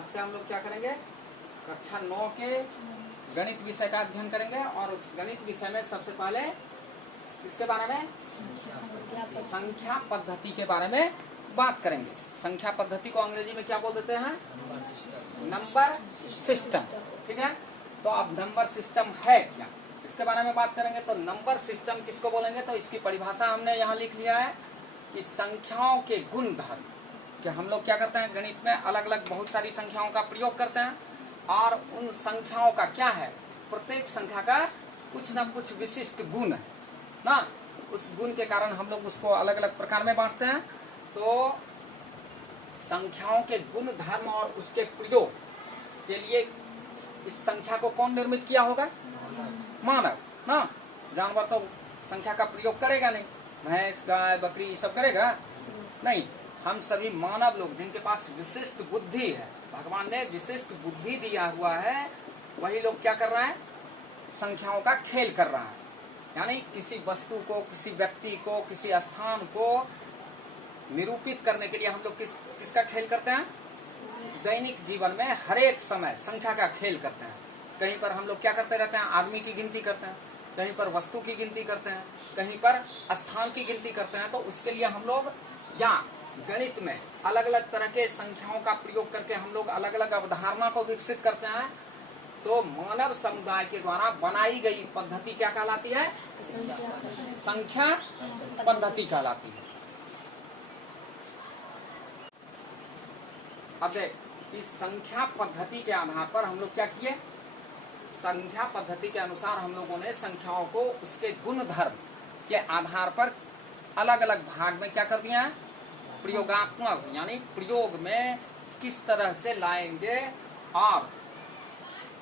आज से हम लोग क्या करेंगे, कक्षा 9 के गणित विषय का अध्ययन करेंगे। और उस गणित विषय में सबसे पहले इसके बारे में संख्या पद्धति के बारे में बात करेंगे। संख्या पद्धति को अंग्रेजी में क्या बोल देते हैं, नंबर सिस्टम। ठीक है, तो अब नंबर सिस्टम है क्या, इसके बारे में बात करेंगे। तो नंबर सिस्टम किसको बोलेंगे, तो इसकी परिभाषा हमने यहाँ लिख लिया है कि संख्याओं के गुण धर्म कि हम लोग क्या करते हैं, गणित में अलग अलग बहुत सारी संख्याओं का प्रयोग करते हैं और उन संख्याओं का क्या है, प्रत्येक संख्या का कुछ न कुछ विशिष्ट गुण है ना, उस गुण के कारण हम लोग उसको अलग अलग प्रकार में बांटते हैं। तो संख्याओं के गुण धर्म और उसके प्रयोग के लिए इस संख्या को कौन निर्मित किया होगा, मानव ना। जानवर तो संख्या का प्रयोग करेगा नहीं, भैंस गाय बकरी ये सब करेगा नहीं। हम सभी मानव लोग जिनके पास विशिष्ट बुद्धि है, भगवान ने विशिष्ट बुद्धि दिया हुआ है, वही लोग क्या कर रहा है, संख्याओं का खेल कर रहा है। यानी किसी वस्तु को, किसी व्यक्ति को, किसी स्थान को निरूपित करने के लिए हम लोग किसका खेल करते हैं, दैनिक जीवन में हर एक समय संख्या का खेल करते हैं। कहीं पर हम लोग क्या करते रहते हैं, आदमी की गिनती करते हैं, कहीं पर वस्तु की गिनती करते हैं, कहीं पर स्थान की गिनती करते हैं। तो उसके लिए हम लोग या गणित में अलग अलग तरह के संख्याओं का प्रयोग करके हम लोग अलग अलग अवधारणा को विकसित करते हैं। तो मानव समुदाय के द्वारा बनाई गई पद्धति क्या कहलाती है, संख्या पद्धति कहलाती है। अब देख, इस संख्या पद्धति के आधार पर हम लोग क्या किए, संख्या पद्धति के अनुसार हम लोगों ने संख्याओं को उसके गुण धर्म के आधार पर अलग अलग भाग में क्या कर दिया है, प्रयोगात्मक यानी प्रयोग में किस तरह से लाएंगे और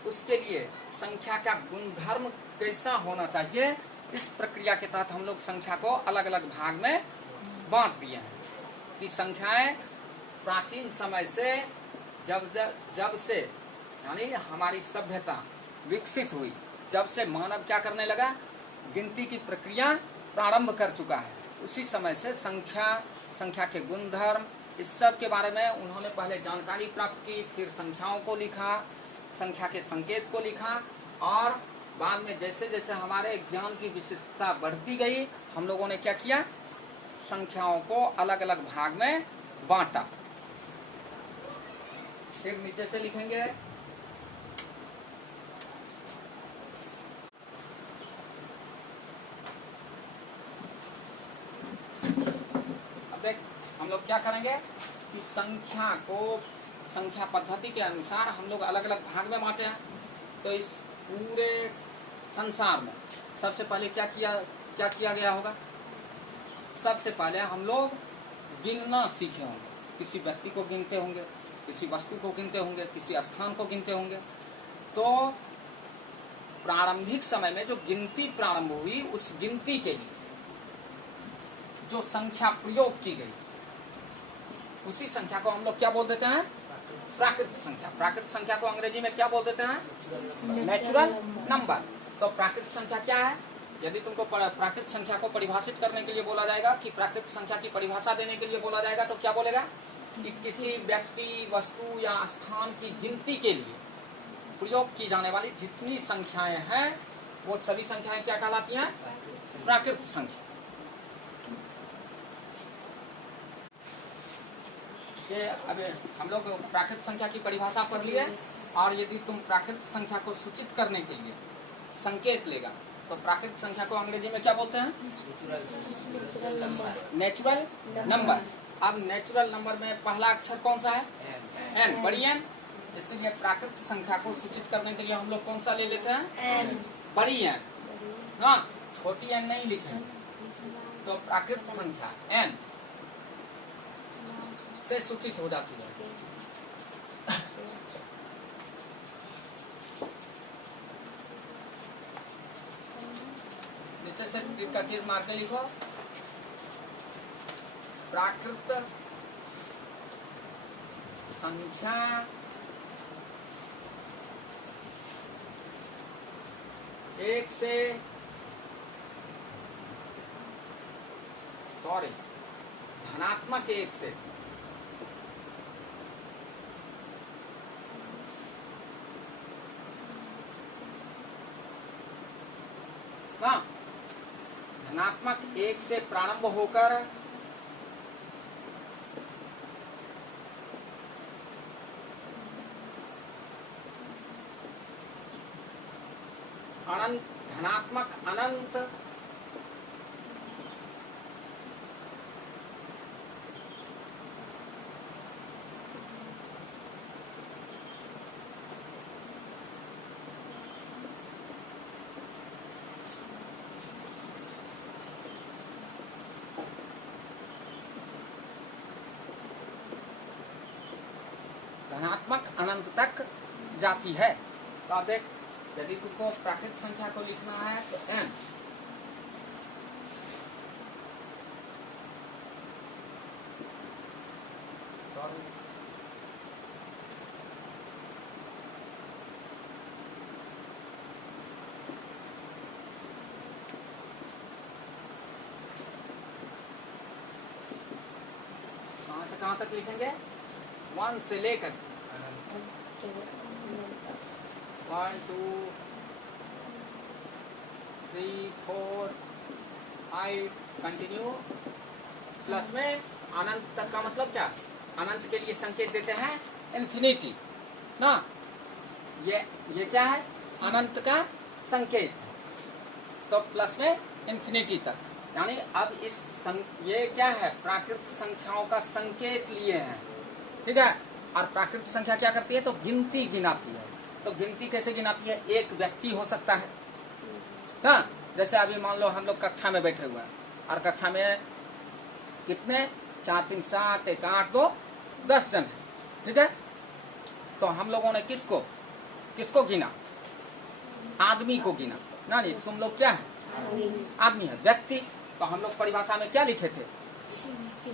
उसके लिए संख्या का गुणधर्म कैसा होना चाहिए, इस प्रक्रिया के तहत हम लोग संख्या को अलग अलग भाग में बांट दिए हैं। कि संख्याएं प्राचीन समय से जब से यानी हमारी सभ्यता विकसित हुई, जब से मानव क्या करने लगा, गिनती की प्रक्रिया प्रारंभ कर चुका है, उसी समय से संख्या के गुणधर्म इस सब के बारे में उन्होंने पहले जानकारी प्राप्त की, फिर संख्याओं को लिखा, संख्या के संकेत को लिखा और बाद में जैसे जैसे हमारे ज्ञान की विशिष्टता बढ़ती गई, हम लोगों ने क्या किया, संख्याओं को अलग अलग भाग में बांटा। एक नीचे से लिखेंगे, अब देख हम लोग क्या करेंगे कि संख्या को संख्या पद्धति के अनुसार हम लोग अलग अलग भाग में बांटे हैं। तो इस पूरे संसार में सबसे पहले क्या किया गया होगा, सबसे पहले हम लोग गिनना सीखे होंगे, किसी व्यक्ति को गिनते होंगे, किसी वस्तु को गिनते होंगे, किसी स्थान को गिनते होंगे। तो प्रारंभिक समय में जो गिनती प्रारंभ हुई, उस गिनती के लिए जो संख्या प्रयोग की गई, उसी संख्या को हम लोग क्या बोल देते हैं, प्राकृत संख्या। प्राकृत संख्या को अंग्रेजी में क्या बोल देते हैं, नेचुरल नंबर। तो प्राकृत संख्या क्या है, यदि तुमको प्राकृत संख्या को परिभाषित करने के लिए बोला जाएगा कि प्राकृत संख्या की परिभाषा देने के लिए बोला जाएगा, तो क्या बोलेगा कि किसी व्यक्ति, वस्तु या स्थान की गिनती के लिए प्रयोग की जाने वाली जितनी संख्याएं हैं, वो सभी संख्याएं क्या कहलाती हैं, प्राकृत संख्या। ये अब हम लोग प्राकृत संख्या की परिभाषा पढ़ लिए। और यदि तुम प्राकृत संख्या को सूचित करने के लिए संकेत लेगा, तो प्राकृत संख्या को अंग्रेजी में क्या बोलते हैं, नेचुरल नंबर। अब नेचुरल नंबर में पहला अक्षर कौन सा है, एन, बड़ी एन। इसलिए प्राकृत संख्या को सूचित करने के लिए हम लोग कौन सा ले लेते हैं, बड़ी एन। हाँ, छोटी एन नहीं लिखेंगे। तो प्राकृत संख्या एन से सूचित हो जाती है। नीचे से तीर का चिन्ह मार के लिखो, प्राकृत संख्या एक से धनात्मक एक से धनात्मक 1 से प्रारंभ होकर अनंत, धनात्मक अनंत धनात्मक अनंत तक जाती है। तो आप देख, यदि तुमको प्राकृत संख्या को लिखना है तो n, सॉरी कहां से कहां तक लिखेंगे? 1 से लेकर 1 2 3 4 5 कंटिन्यू, प्लस में अनंत तक का मतलब क्या? अनंत के लिए संकेत देते हैं इन्फिनिटी ना, ये क्या है? अनंत का संकेत है। तो प्लस में इन्फिनिटी तक, यानी अब ये क्या है? प्राकृत संख्याओं का संकेत लिए हैं, ठीक है। और प्राकृत संख्या क्या करती है? तो गिनती गिनाती है। तो गिनती कैसे गिनाती है? एक व्यक्ति हो सकता है ना, जैसे अभी मान लो हम लोग कक्षा में बैठे हुए हैं और कक्षा में कितने? 4 3 7 1 8 2 10 जन है, ठीक है। तो हम लोगों ने किसको गिना? आदमी को गिना ना। नहीं, तुम लोग क्या है? आदमी है, व्यक्ति। तो हम लोग परिभाषा में क्या लिखे थे?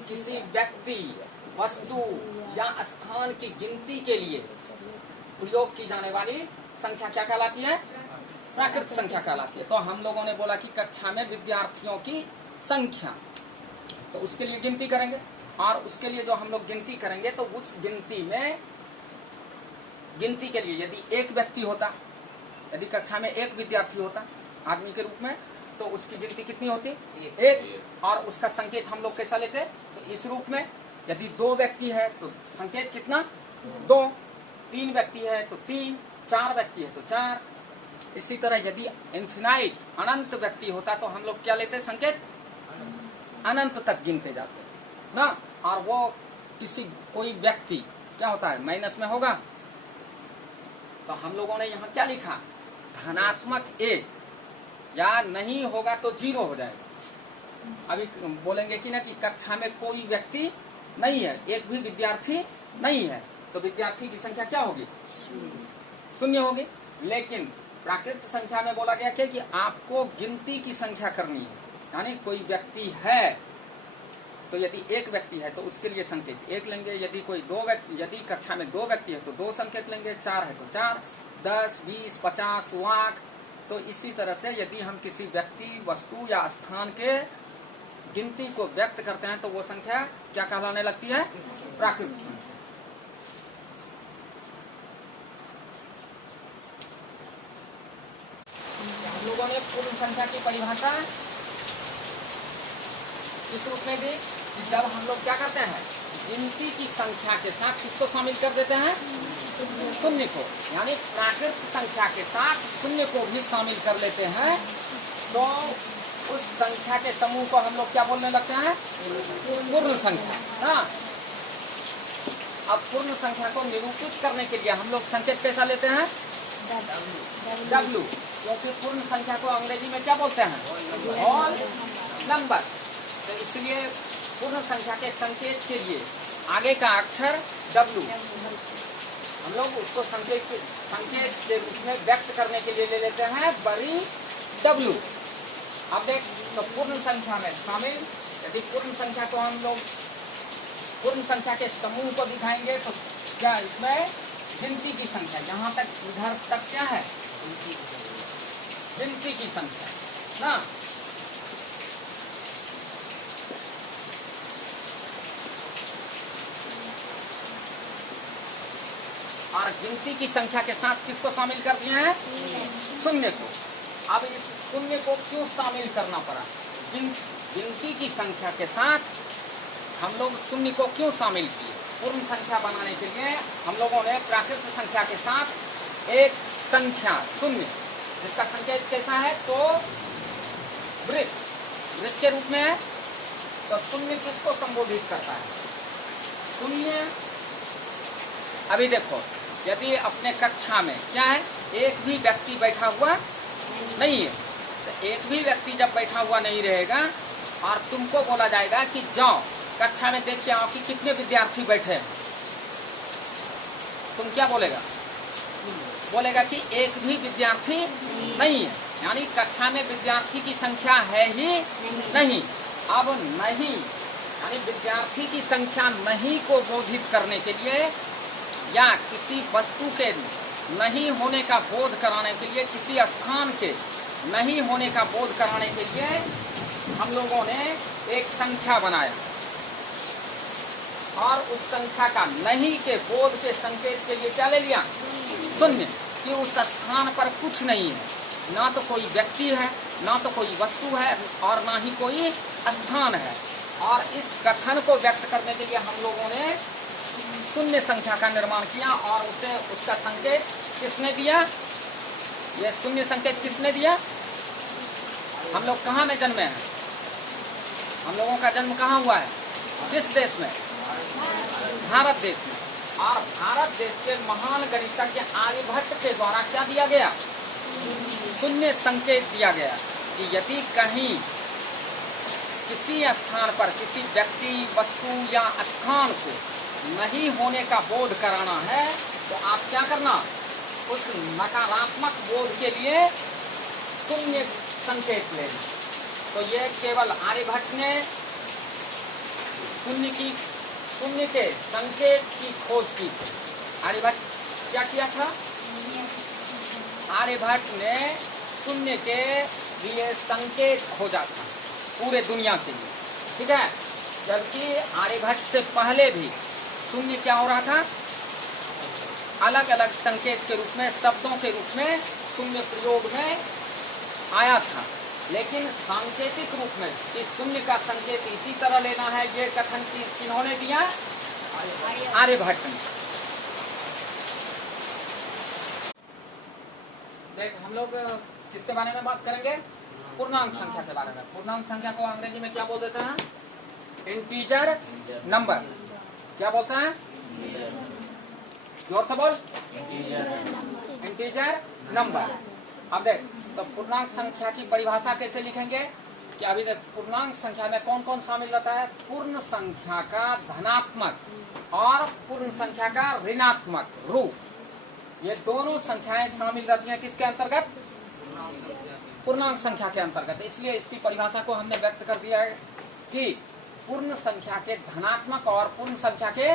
किसी व्यक्ति, वस्तु या स्थान की गिनती के लिए प्रयोग की जाने वाली संख्या क्या कहलाती है? प्राकृत संख्या कहलाती है। तो हम लोगों ने बोला कि कक्षा में विद्यार्थियों की संख्या, तो उसके लिए गिनती करेंगे। और उसके लिए जो हम लोग गिनती करेंगे तो उस गिनती में, गिनती के लिए यदि एक व्यक्ति होता, यदि कक्षा में एक विद्यार्थी होता आदमी के रूप में, तो उसकी गिनती कितनी होती? एक। और उसका संकेत हम लोग कैसा लेते? तो इस रूप में। यदि 2 व्यक्ति है तो संकेत कितना? 2। 3 व्यक्ति है तो 3, 4 व्यक्ति है तो 4। इसी तरह यदि इन्फिनाइट, अनंत व्यक्ति होता तो हम लोग क्या लेते? संकेत अनंत तक गिनते जाते ना। और वो कोई व्यक्ति क्या होता है? माइनस में होगा। तो हम लोगों ने यहाँ क्या लिखा? धनात्मक 1, या नहीं होगा तो 0 हो जाएगा। अभी बोलेंगे कि ना कि कक्षा में कोई व्यक्ति नहीं है, एक भी विद्यार्थी नहीं है, तो विद्यार्थी की संख्या क्या होगी? 0 होगी। लेकिन प्राकृत संख्या में बोला गया कि आपको गिनती की संख्या करनी है, यानी कोई व्यक्ति है तो यदि एक व्यक्ति है तो उसके लिए संकेत 1 लेंगे। यदि कोई 2 व्यक्ति, यदि कक्षा में 2 व्यक्ति है तो 2 संकेत लेंगे। 4 है तो 4, 10 20 50 लाख। तो इसी तरह से यदि हम किसी व्यक्ति, वस्तु या स्थान के गिनती को व्यक्त करते हैं तो वो संख्या क्या कहलाने लगती है? प्राकृत संख्या। हम लोगों ने पूर्ण संख्या की परिभाषा इस रूप में दी कि जब हम लोग क्या करते हैं? गिनती की संख्या के साथ किसको शामिल कर देते हैं? शून्य को। यानी प्राकृत संख्या के साथ शून्य को भी शामिल कर लेते हैं तो उस संख्या के समूह को हम लोग क्या बोलने लगते हैं? पूर्ण संख्या। हाँ, अब पूर्ण संख्या को निरूपित करने के लिए हम लोग संकेत कैसा लेते हैं? W। क्योंकि पूर्ण संख्या को अंग्रेजी में क्या बोलते हैं? Whole number. तो इसलिए पूर्ण संख्या के संकेत के लिए आगे का अक्षर W, हम लोग उसको संकेत के रूप में व्यक्त करने के लिए ले लेते हैं बड़ी W। अब देख, तो पूर्ण संख्या में शामिल, यदि पूर्ण संख्या को हम लोग पूर्ण संख्या के समूह को दिखाएंगे तो क्या इसमें गिनती की संख्या, यहाँ तक इधर तक क्या है? गिनती की संख्या ना। और गिनती की संख्या के साथ किसको शामिल कर दिए हैं? शून्य को। अब इस शून्य को क्यों शामिल करना पड़ा? गिनती की संख्या के साथ हम लोग शून्य को क्यों शामिल किए? पूर्ण संख्या बनाने के लिए हम लोगों ने प्राकृत संख्या के साथ एक संख्या शून्य, जिसका संकेत कैसा है? तो वृत्त के रूप में है। तो शून्य किसको संबोधित करता है? शून्य, अभी देखो, यदि अपने कक्षा में क्या है, एक भी व्यक्ति बैठा हुआ नहीं है, तो एक भी व्यक्ति जब बैठा हुआ नहीं रहेगा और तुमको बोला जाएगा कि जाओ कक्षा में देख के आओ कि कितने विद्यार्थी बैठे हैं, तुम क्या बोलेगा? बोलेगा कि एक भी विद्यार्थी नहीं है, यानी कक्षा में विद्यार्थी की संख्या है ही नहीं। अब नहीं, यानी विद्यार्थी की संख्या नहीं को बोधित करने के लिए या किसी वस्तु के नहीं होने का बोध कराने के लिए, किसी स्थान के नहीं होने का बोध कराने के लिए हम लोगों ने एक संख्या बनाया और उस संख्या का नहीं के बोध के संकेत के लिए क्या ले लिया? शून्य, कि उस स्थान पर कुछ नहीं है, ना तो कोई व्यक्ति है, ना तो कोई वस्तु है और ना ही कोई स्थान है। और इस कथन को व्यक्त करने के लिए हम लोगों ने शून्य संख्या का निर्माण किया और उसे उसका संकेत किसने दिया? ये शून्य संकेत किसने दिया? हम लोग कहाँ में जन्मे हैं? हम लोगों का जन्म कहाँ हुआ है? किस देश में? भारत देश में। और भारत देश के महान गणितज्ञ आर्यभट्ट के द्वारा क्या दिया गया? शून्य संकेत दिया गया कि यदि कहीं किसी स्थान पर किसी व्यक्ति, वस्तु या स्थान को नहीं होने का बोध कराना है तो आप क्या करना? उस नकारात्मक बोध के लिए शून्य संकेत लेना। तो ये केवल आर्यभट्ट ने शून्य के संकेत की खोज की थी। आर्यभट्ट क्या किया था? आर्यभट्ट ने शून्य के लिए संकेत खोजा था पूरे दुनिया के लिए, ठीक है। जबकि आर्यभट्ट से पहले भी शून्य क्या हो रहा था? अलग अलग संकेत के रूप में, शब्दों के रूप में शून्य प्रयोग में आया था, लेकिन सांकेतिक रूप में कि शून्य का संकेत इसी तरह लेना है, ये कथन किन्होंने दिया? आर्यभट्ट ने। देख, हम लोग किसके बारे में बात करेंगे? पूर्णांक संख्या के बारे में। पूर्णांक संख्या को अंग्रेजी में क्या बोल देते हैं? Integer number. क्या बोलते हैं? जोर से बोल। Integer number. अब देख, तो पूर्णांक संख्या की परिभाषा कैसे लिखेंगे? कि अभी देख, पूर्णांक संख्या में कौन कौन शामिल रहता है? पूर्ण संख्या का धनात्मक और पूर्ण संख्या का ऋणात्मक रूप, ये दोनों संख्याएं शामिल रहती हैं किसके अंतर्गत? पूर्णांक संख्या के अंतर्गत। इसलिए इसकी परिभाषा को हमने व्यक्त कर दिया है कि पूर्ण संख्या के धनात्मक और पूर्ण संख्या के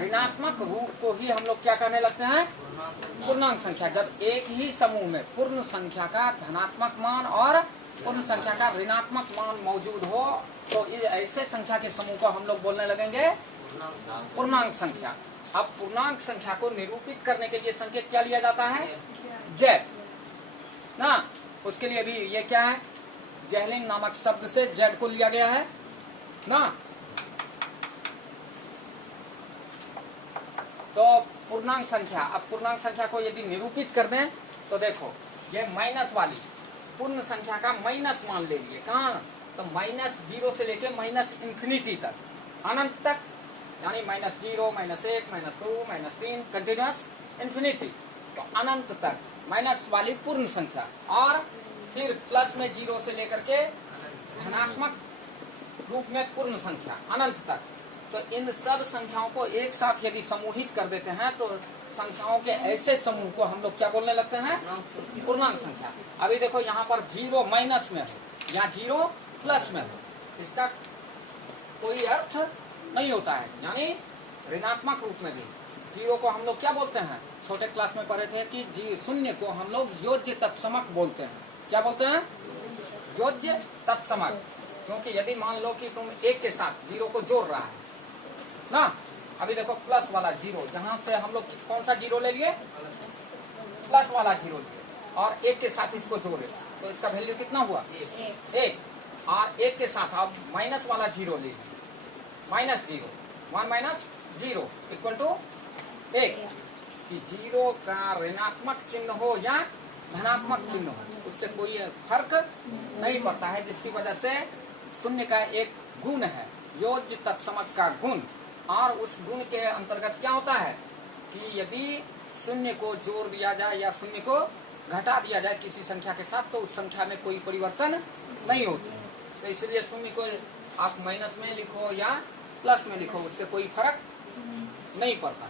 ऋणात्मक रूप को ही हम लोग क्या करने लगते हैं? पूर्णांक संख्या। जब एक ही समूह में पूर्ण संख्या का धनात्मक मान और पूर्ण संख्या का ऋणात्मक मान मौजूद हो तो ऐसे संख्या के समूह को हम लोग बोलने लगेंगे पूर्णांक संख्या। अब पूर्णांक संख्या को निरूपित करने के लिए संकेत क्या लिया जाता है? जेड ना। उसके लिए भी ये क्या है? जेवलिन नामक शब्द से जेड को लिया गया है ना। तो पूर्णांक संख्या, अब पूर्णांक संख्या को यदि निरूपित कर दें तो देखो, ये माइनस वाली पूर्ण संख्या का माइनस मान ले लिए। कहाँ? तो -0 से लेके -इंफिनिटी तक, अनंत तक, यानी -0, -1, -2, -3 कंटिन्यूअस इंफिनिटी, तो अनंत तक माइनस वाली पूर्ण संख्या। और फिर प्लस में 0 से लेकर के धनात्मक रूप में पूर्ण संख्या अनंत तक। तो इन सब संख्याओं को एक साथ यदि समूहित कर देते हैं तो संख्याओं के ऐसे समूह को हम लोग क्या बोलने लगते हैं? पूर्णांक संख्या। अभी देखो, यहाँ पर 0 माइनस में हो या 0 प्लस में हो, इसका कोई अर्थ नहीं होता है, यानी ऋणात्मक रूप में भी 0 को हम लोग क्या बोलते हैं? छोटे क्लास में पढ़े थे कि शून्य को हम लोग योज्य तत्समक बोलते हैं। क्या बोलते हैं? योज्य तत्समक। क्योंकि यदि मान लो कि तुम एक के साथ 0 को जोड़ रहा है ना, अभी देखो प्लस वाला 0, जहाँ से हम लोग कौन सा 0 ले लिए? प्लस वाला 0 लिए, और एक के साथ इसको जोड़े तो इसका वैल्यू कितना हुआ? 1। और एक के साथ आप माइनस वाला जीरो ले लीजिए, minus zero, 1 minus zero equal to 1, कि जीरो का ऋणात्मक चिन्ह हो या धनात्मक चिन्ह हो उससे कोई फर्क नहीं पड़ता है, जिसकी वजह से शून्य का एक गुण है योज्य तत्समक का गुण, और उस गुण के अंतर्गत क्या होता है कि यदि शून्य को जोड़ दिया जाए या शून्य को घटा दिया जाए किसी संख्या के साथ तो उस संख्या में कोई परिवर्तन नहीं होता, तो इसलिए शून्य को आप माइनस में लिखो या प्लस में लिखो उससे कोई फर्क नहीं पड़ता।